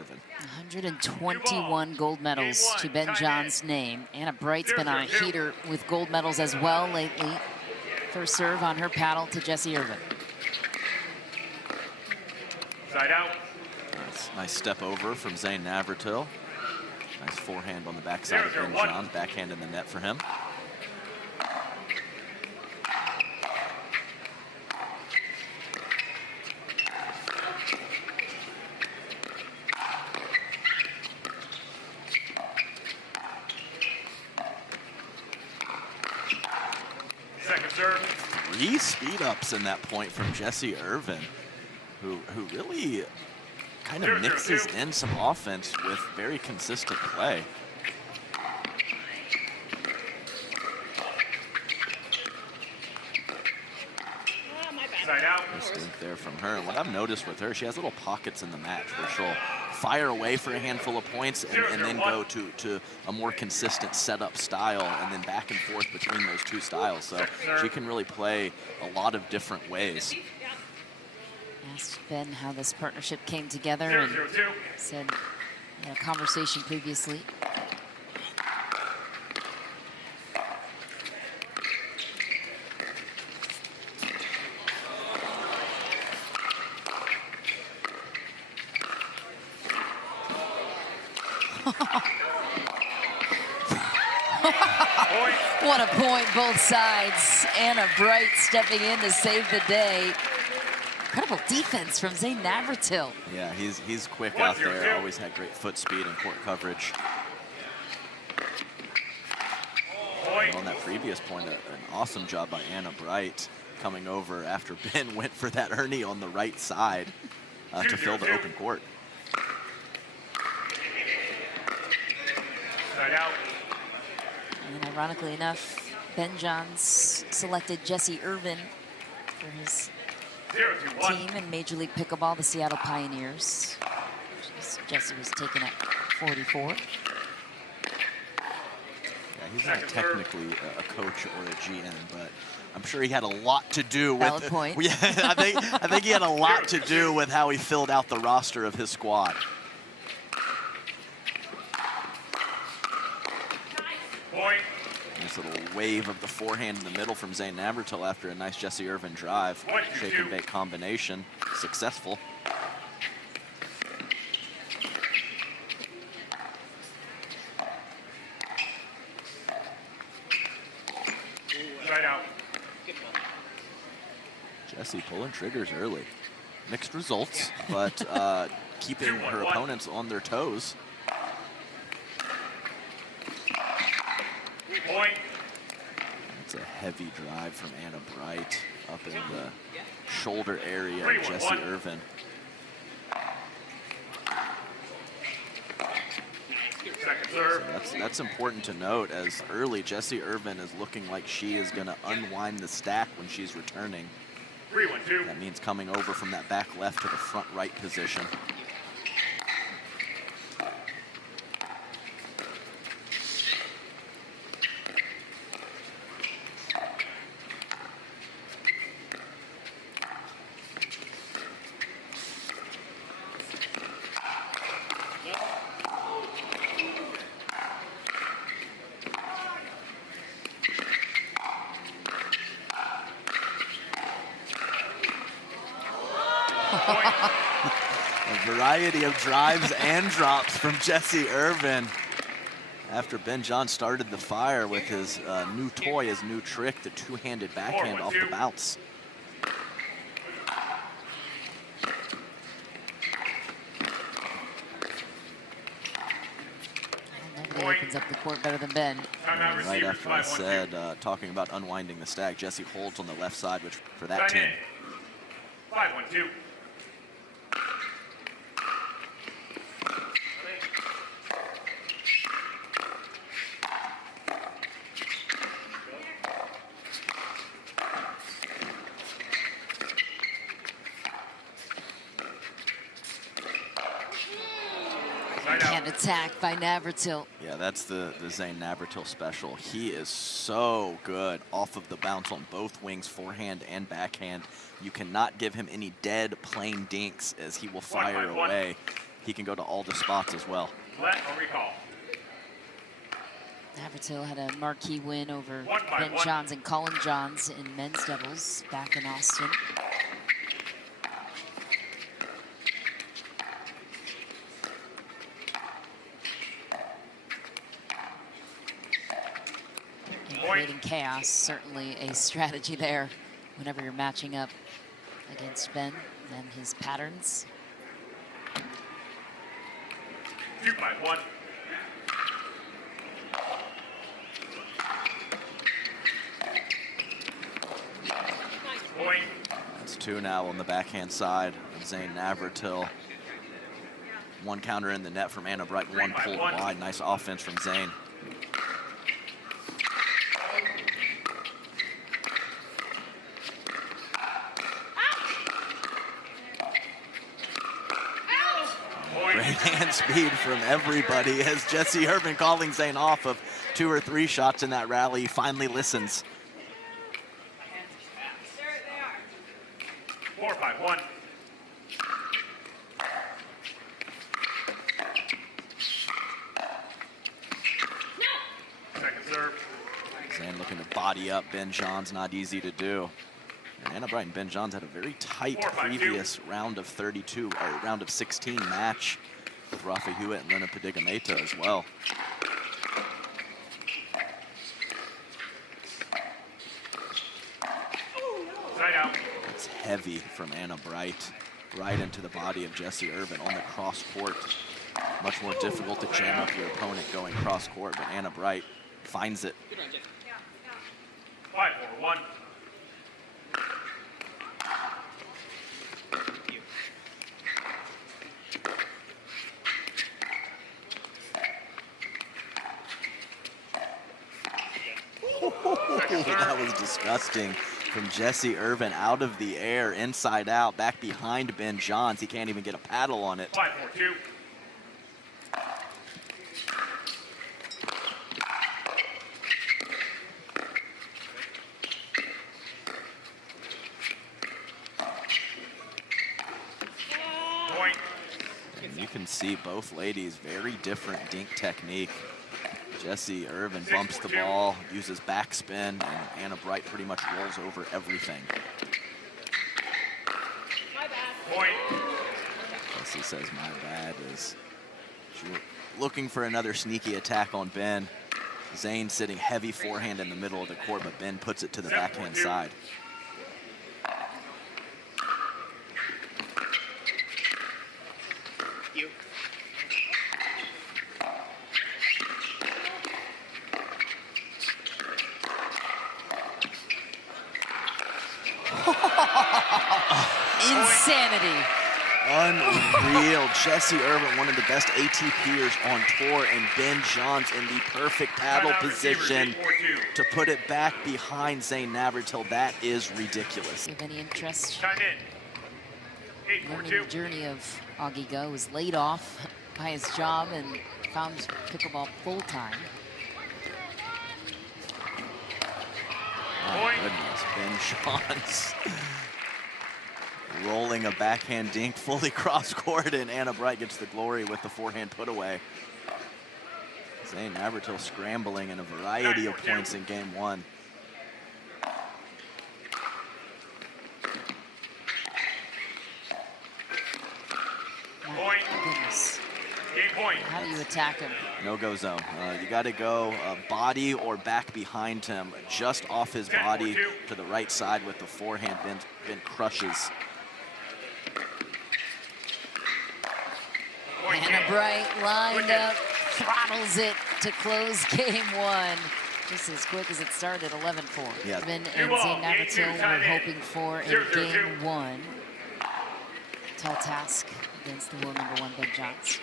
Irvine. 121 gold medals to Ben John's name. Anna Bright's been on a heater with gold medals as well lately. First serve on her paddle to Jessie Irvine. Side out. Nice step over from Zane Navratil. Nice forehand on the backside of Ben John. Backhand in the net for him. Second serve. 3 speed ups in that point from Jessie Irvine, who really kind of mixes in some offense with very consistent play. Side out. Instinct there from her. And what I've noticed with her, she has little pockets in the match where she'll fire away for a handful of points and then go to a more consistent setup style and then back and forth between those two styles. So she can really play a lot of different ways. Asked Ben how this partnership came together and said in a conversation previously. What a point, both sides. Anna Bright stepping in to save the day. Incredible defense from Zane Navratil. Yeah, he's quick out there. Always had great foot speed and court coverage. And on that previous point, an awesome job by Anna Bright coming over after Ben went for that Ernie on the right side to fill the open court. Side out. And ironically enough, Ben Johns selected Jessie Irvine for his team in Major League Pickleball, the Seattle Pioneers. Jessie was taken at 44. Yeah, he's not technically a coach or a GM, but I'm sure he had a lot to do with Valid point. Yeah, I think he had a lot to do with how he filled out the roster of his squad. Point. Nice little wave of the forehand in the middle from Zane Navratil after a nice Jessie Irvine drive. Shake and bake combination, successful. Side out. Jessie pulling triggers early. Mixed results, but keeping her opponents on their toes. Point. It's a heavy drive from Anna Bright up in the shoulder area of Jessie Irvine. Second serve. So that's important to note, as early Jessie Irvine is looking like she is going to unwind the stack when she's returning. 3-1-2. That means coming over from that back left to the front right position. A variety of drives and drops from Jessie Irvine after Ben John started the fire with his new toy, his new trick, the two-handed backhand off the bounce. Nobody opens up the court better than Ben. And right after I said, talking about unwinding the stack, Jessie holds on the left side, which for that team. 5-1-2. Can't attack by Navratil. Yeah, that's the Zane Navratil special. He is so good off of the bounce on both wings, forehand and backhand. You cannot give him any dead plain dinks, as he will fire away he can go to all the spots as well. Let or recall. Navratil had a marquee win over 1-1. Ben Johns and Colin Johns in men's doubles back in Austin. And creating chaos, certainly a strategy there whenever you're matching up against Ben and his patterns. 2-1. Point. That's 2 now on the backhand side of Zane Navratil. 1 counter in the net from Anna Bright, 1 pulled wide. Nice offense from Zane. Great hand speed from everybody as Jessie Irvine calling Zane off of 2 or 3 shots in that rally. Finally listens. 4-5-1. Second serve. Zane looking to body up Ben Johns, not easy to do. And Anna Bright and Ben Johns had a very tight 4-5-2. previous round of 32, or round of 16 match with Rafa Hewitt and Lena Padigameta as well. Side out. It's heavy from Anna Bright, right into the body of Jessie Irvine on the cross court. Much more difficult to jam up your opponent going cross court, but Anna Bright finds it. 5-4-1. That was disgusting from Jessie Irvine, out of the air, inside out, back behind Ben Johns. He can't even get a paddle on it. 5-4-2. Point. And you can see both ladies, very different dink technique. Jessie Irvine bumps the ball, uses backspin, and Anna Bright pretty much rolls over everything. Point. Jessie says, my bad, is looking for another sneaky attack on Ben. Zane sitting heavy forehand in the middle of the court, but Ben puts it to the backhand side. Insanity. Unreal. Jessie Irvine, one of the best ATPers on tour, and Ben Johns in the perfect paddle position to put it back behind Zane Navratil. That is ridiculous. If any interest Time in. learning 8-4-2. the journey of Augie Go, was laid off by his job and found pickleball full-time. Oh, goodness. Ben Johns rolling a backhand dink fully cross court, and Anna Bright gets the glory with the forehand put away. Zane Navratil scrambling in a variety of points in game 1. Point. Goodness. Game point. How do you attack him? No-go zone. You got to go body or back behind him, just off his body to the right side with the forehand. Ben crushes. Anna Bright lined up, throttles it to close game 1. Just as quick as it started, 11-4. Yeah. Irvine and Zane Navratil were hoping for in game 1. Tall task against the world #1 Ben Johns.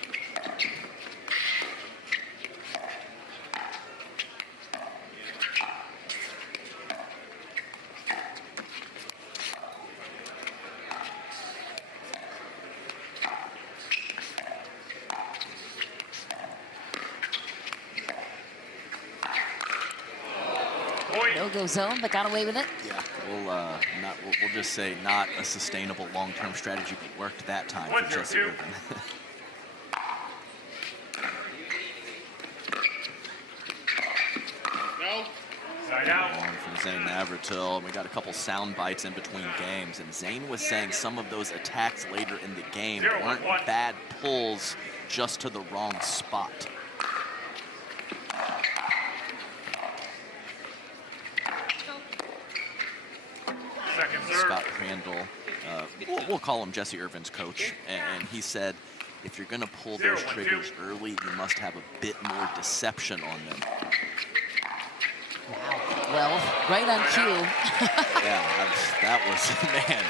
No-go zone, but got away with it. Yeah, we'll just say not a sustainable long-term strategy, but worked that time for Jessie Irvine. From Zane Navratil. We got a couple sound bites in between games, and Zane was saying some of those attacks later in the game weren't bad pulls, just to the wrong spot. Scott Crandall, we'll call him Jessie Irvine's coach, and he said, if you're going to pull those triggers early, you must have a bit more deception on them. Wow. Well, right on cue. Yeah, that was, man,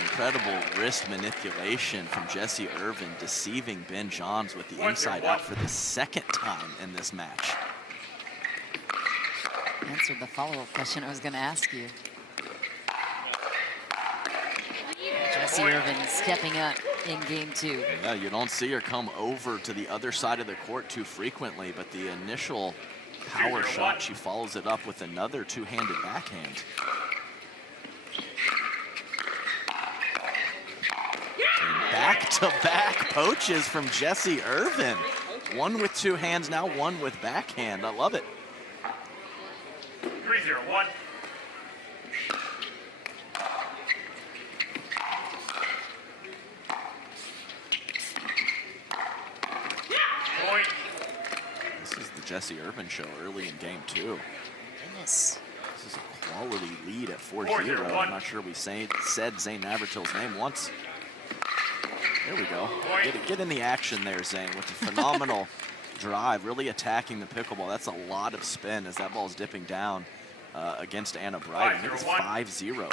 incredible wrist manipulation from Jessie Irvine, deceiving Ben Johns with the inside out for the second time in this match. Answered the follow-up question I was going to ask you. Jessie Irvine stepping up in game 2. Yeah, you don't see her come over to the other side of the court too frequently, but the initial power shot, she follows it up with another two-handed backhand. And back-to-back poaches from Jessie Irvine. One with two hands now, one with backhand. I love it. 3-0-1. Jessie Irvine show early in game 2. Goodness. This is a quality lead at 4-0. I'm not sure we said Zane Navratil's name once. There we go. Get in the action there, Zane, with a phenomenal drive, really attacking the pickleball. That's a lot of spin as that ball's dipping down against Anna Bright. I think it's 5-0.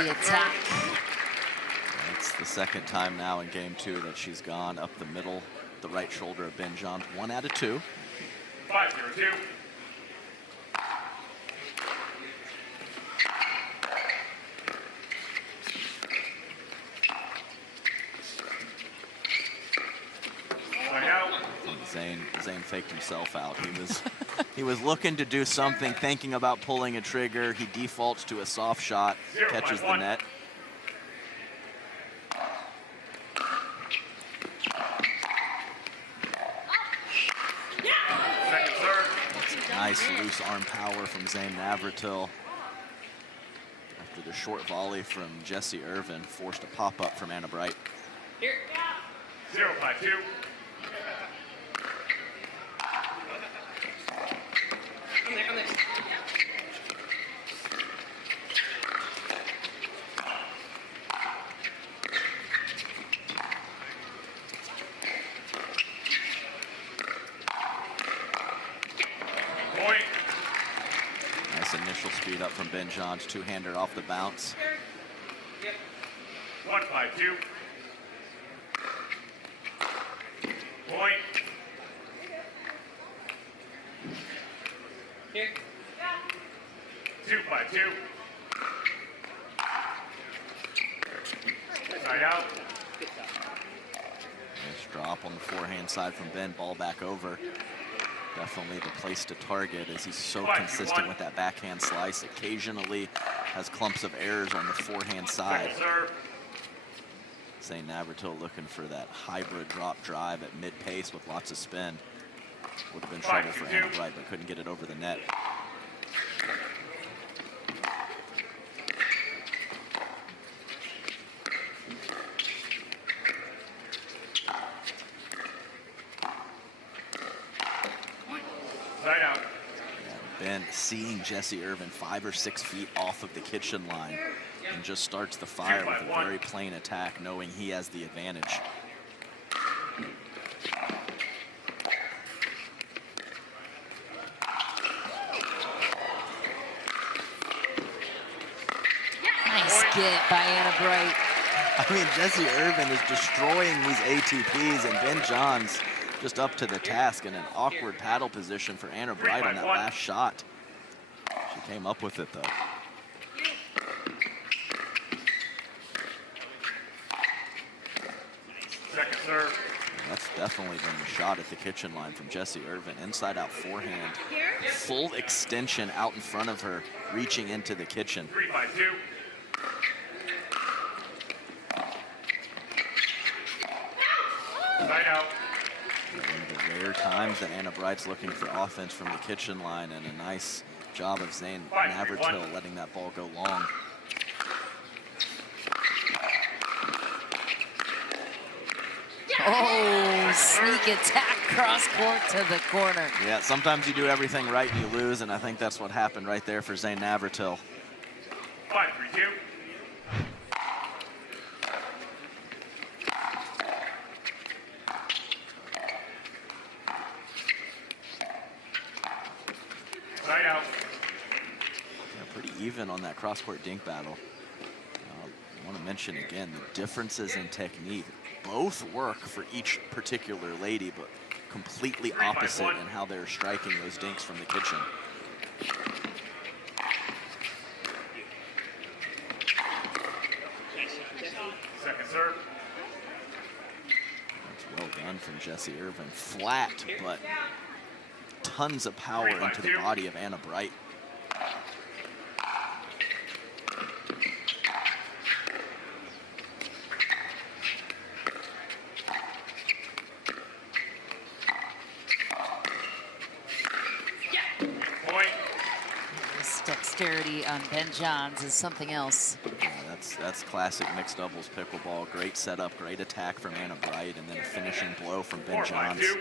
Attack. It's the second time now in game 2 that she's gone up the middle, the right shoulder of Ben Johns. 1 out of 2. 5-0-2. Zane faked himself out. He was looking to do something, thinking about pulling a trigger. He defaults to a soft shot, catches the net. Nice loose arm power from Zane Navratil. After the short volley from Jessie Irvine, forced a pop-up from Anna Bright. 0-5-2. Nice initial speed up from Ben Johns, two-hander off the bounce. 1-5-2. Point. Here. 2-5-2. Side out. Nice drop on the forehand side from Ben, ball back over. Definitely the place to target as he's so consistent with that backhand slice. Occasionally has clumps of errors on the forehand side. Zane Navratil looking for that hybrid drop drive at mid-pace with lots of spin. Would have been trouble for Anna Bright, but couldn't get it over the net. Ben seeing Jessie Irvine 5 or 6 feet off of the kitchen line and just starts the fire with a very plain attack, knowing he has the advantage. Nice get by Anna Bright. I mean, Jessie Irvine is destroying these ATPs, and Ben Johns just up to the task in an awkward paddle position for Anna Bright on that last shot. She came up with it, though. Second serve. That's definitely been the shot at the kitchen line from Jessie Irvine. Inside out forehand. Full extension out in front of her, reaching into the kitchen. 3-5-2. Side out. One of the rare times that Anna Bright's looking for offense from the kitchen line, and a nice job of Zane Navratil letting that ball go long. Oh, sneak attack cross court to the corner. Yeah, sometimes you do everything right and you lose, and I think that's what happened right there for Zane Navratil. 5-3-2. Side out. Yeah, pretty even on that cross-court dink battle. I want to mention again the differences in technique. Both work for each particular lady, but completely opposite in how they're striking those dinks from the kitchen. Second serve. That's well done from Jessie Irvine. Flat, but tons of power into the body of Anna Bright. Dexterity on Ben Johns is something else. Yeah, that's classic mixed doubles pickleball. Great setup, great attack from Anna Bright, and then a finishing blow from Ben Johns. 4-5-2.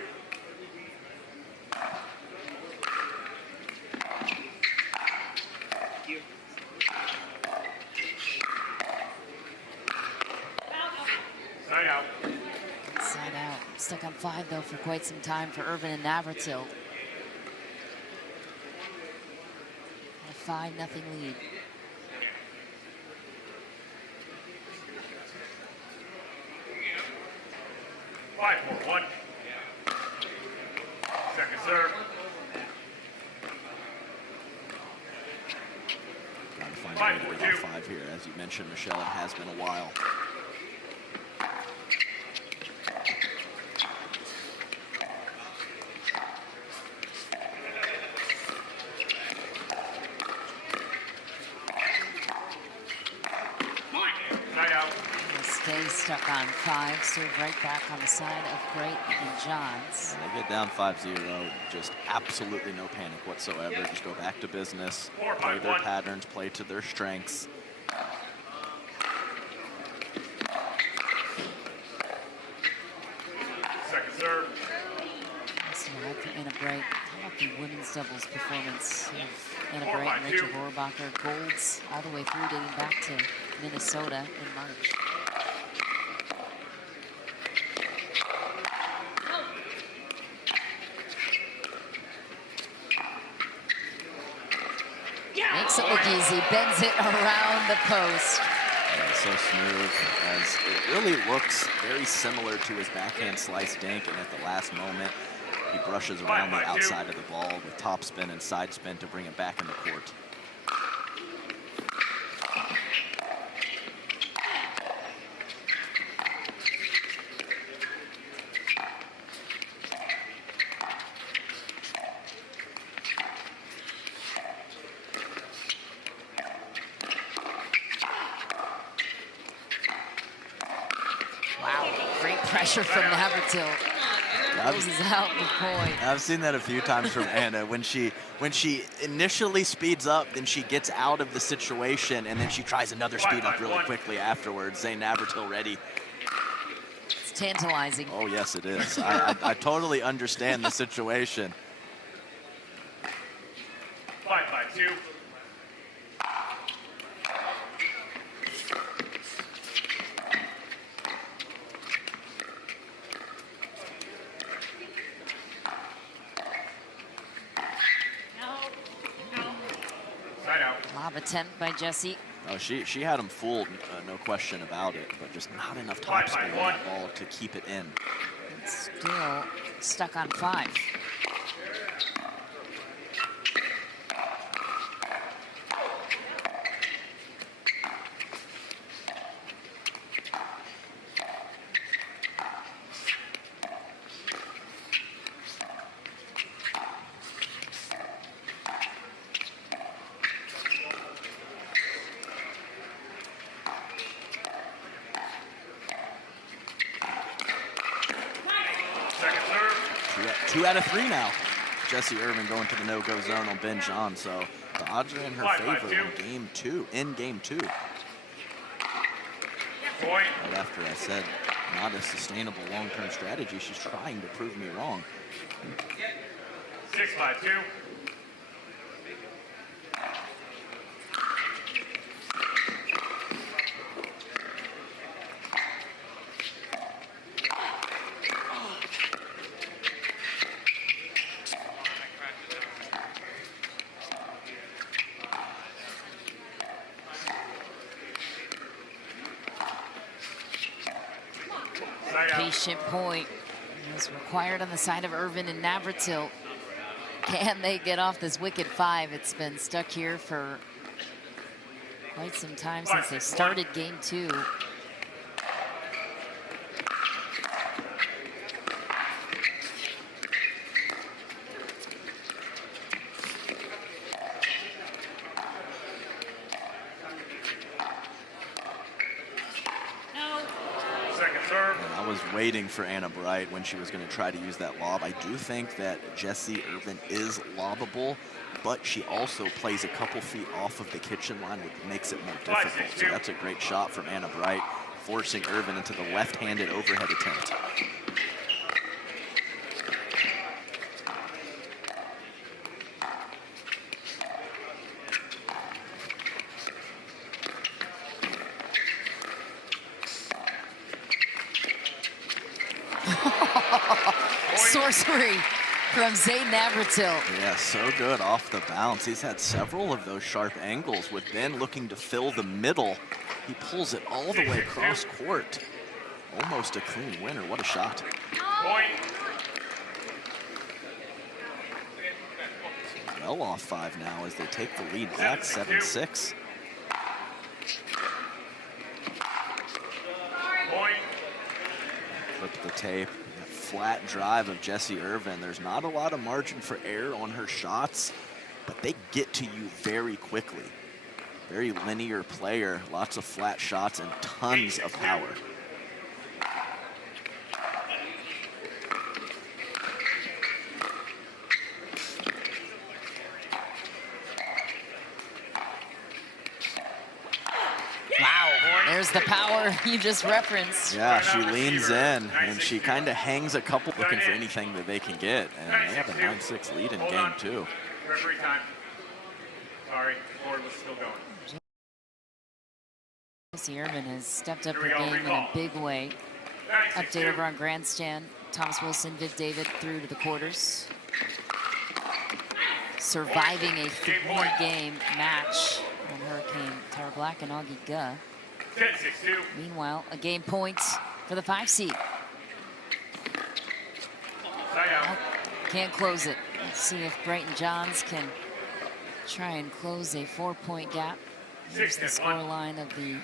Side out. Side out. Stuck on 5 though for quite some time for Irvine and Navratil. A 5-0 lead. Five, 4-1. Second serve. Gotta find a way to get on 5 here. As you mentioned, Michelle, it has been a while. Side out. Stay stuck on 5. Serve right back on the side of Bright and Johns. They get down 5-0, just absolutely no panic whatsoever. Just go back to business, play their patterns, play to their strengths. Second serve. So I like for Anna Bright. How about the women's doubles performance of Anna Bright and Rachel Rohrabacher? Golds all the way through, dating back to Minnesota in March. Makes it look easy, bends it around the post. Yeah, so smooth, as it really looks very similar to his backhand slice dink, and at the last moment, he brushes around the outside of the ball with top spin and side spin to bring it back in the court. Pressure from Navratil. Closes out the point. I've seen that a few times from Anna. When she initially speeds up, then she gets out of the situation, and then she tries another speed up really quickly afterwards. Zane Navratil ready. It's tantalizing. Oh, yes, it is. I totally understand the situation. 5-5-2. Lob attempt by Jessie. Oh, she had him fooled, no question about it, but just not enough topspin on that ball to keep it in. It's still stuck on 5. Two out of three now. Jessie Irvine going to the no-go zone on Ben John, so the odds are in her favor in game two. Point. Right after I said not a sustainable long-term strategy, she's trying to prove me wrong. 6-5-2. Patient point is required on the side of Irvine and Navratil. Can they get off this wicked 5? It's been stuck here for quite some time since they started game 2. Waiting for Anna Bright when she was going to try to use that lob. I do think that Jessie Irvine is lobbable, but she also plays a couple feet off of the kitchen line, which makes it more difficult. So that's a great shot from Anna Bright, forcing Irvine into the left-handed overhead attempt. Sorcery from Zane Navratil. Yeah, so good off the bounce. He's had several of those sharp angles with Ben looking to fill the middle. He pulls it all the way across court. Almost a clean winner. What a shot. Point. Well off 5 now as they take the lead back, 7-6. Point. Flip the tape. Flat drive of Jessie Irvine. There's not a lot of margin for error on her shots, but they get to you very quickly. Very linear player, lots of flat shots and tons of power. There's the power you just referenced. Yeah, she leans in and she kind of hangs a couple, looking for anything that they can get. And they have a 9-6 lead in game 2. Referee time. Sorry, the board was still going. Jessie Irvine has stepped up her game in a big way. Update over on Grandstand. Thomas Wilson, Viv David through to the quarters. Surviving a 3-game match on Hurricane Tara Black and Augie Guh. 10-6-2. Meanwhile, a game point for the 5 seed. Can't close it. Let's see if Brighton Johns can try and close a 4-point gap. Here's the scoreline of the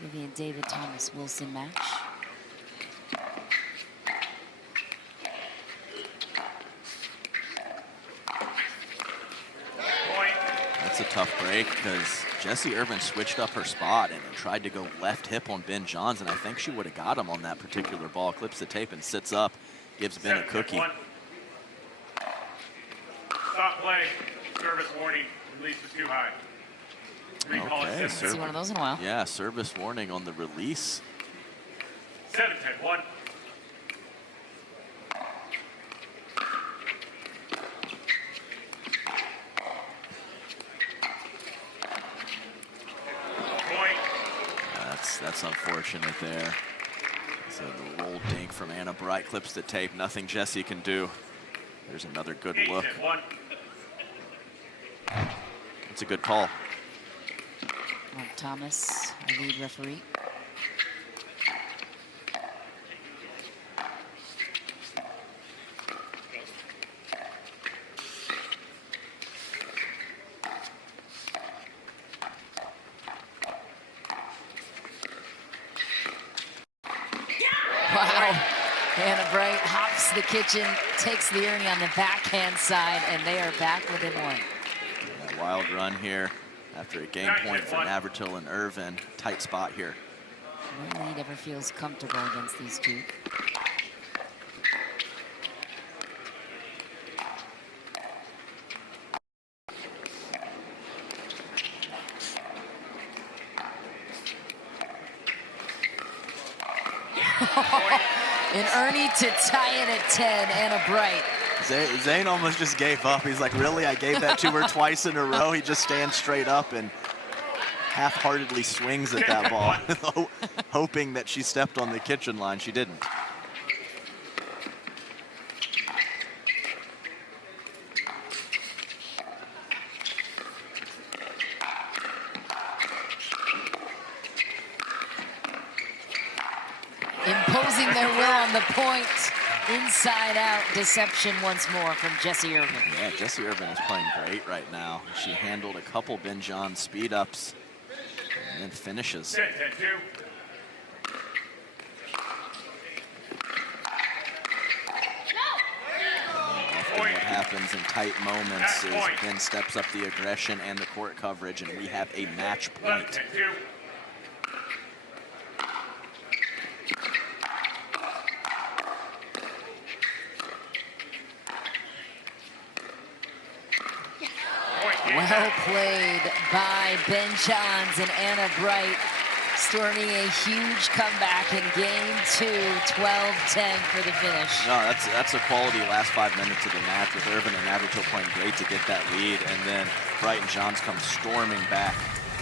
Vivian David Thomas Wilson match. That's a tough break because Jessie Irvine switched up her spot and tried to go left hip on Ben Johns, and I think she would have got him on that particular ball. Clips the tape and sits up, gives Ben a cookie. Stop play. Service warning. Release was too high. Okay, see one of those in a while. Yeah, service warning on the release. 7-10-1. That's unfortunate there. So the roll dink from Anna Bright clips the tape. Nothing Jessie can do. There's another good look. It's a good call. Mark Thomas, our lead referee. Wow, Anna Bright hops the kitchen, takes the Ernie on the backhand side, and they are back within 1. A wild run here after a game point for Navratil and Irvine. Tight spot here. No lead ever feels comfortable against these two. And Ernie to tie it at 10, Anna Bright. Zane almost just gave up. He's like, really? I gave that to her twice in a row? He just stands straight up and half-heartedly swings at that ball, hoping that she stepped on the kitchen line. She didn't. Imposing their will on the point. Inside out deception once more from Jessie Irvine. Yeah, Jessie Irvine is playing great right now. She handled a couple Ben John speed ups and then finishes. 10-2. Often what happens in tight moments is Ben steps up the aggression and the court coverage, and we have a match point. 10-2. Well played by Ben Johns and Anna Bright, storming a huge comeback in game 2, 12-10 for the finish. No, that's a quality last 5 minutes of the match with Irvine and Navratil playing great to get that lead, and then Bright and Johns come storming back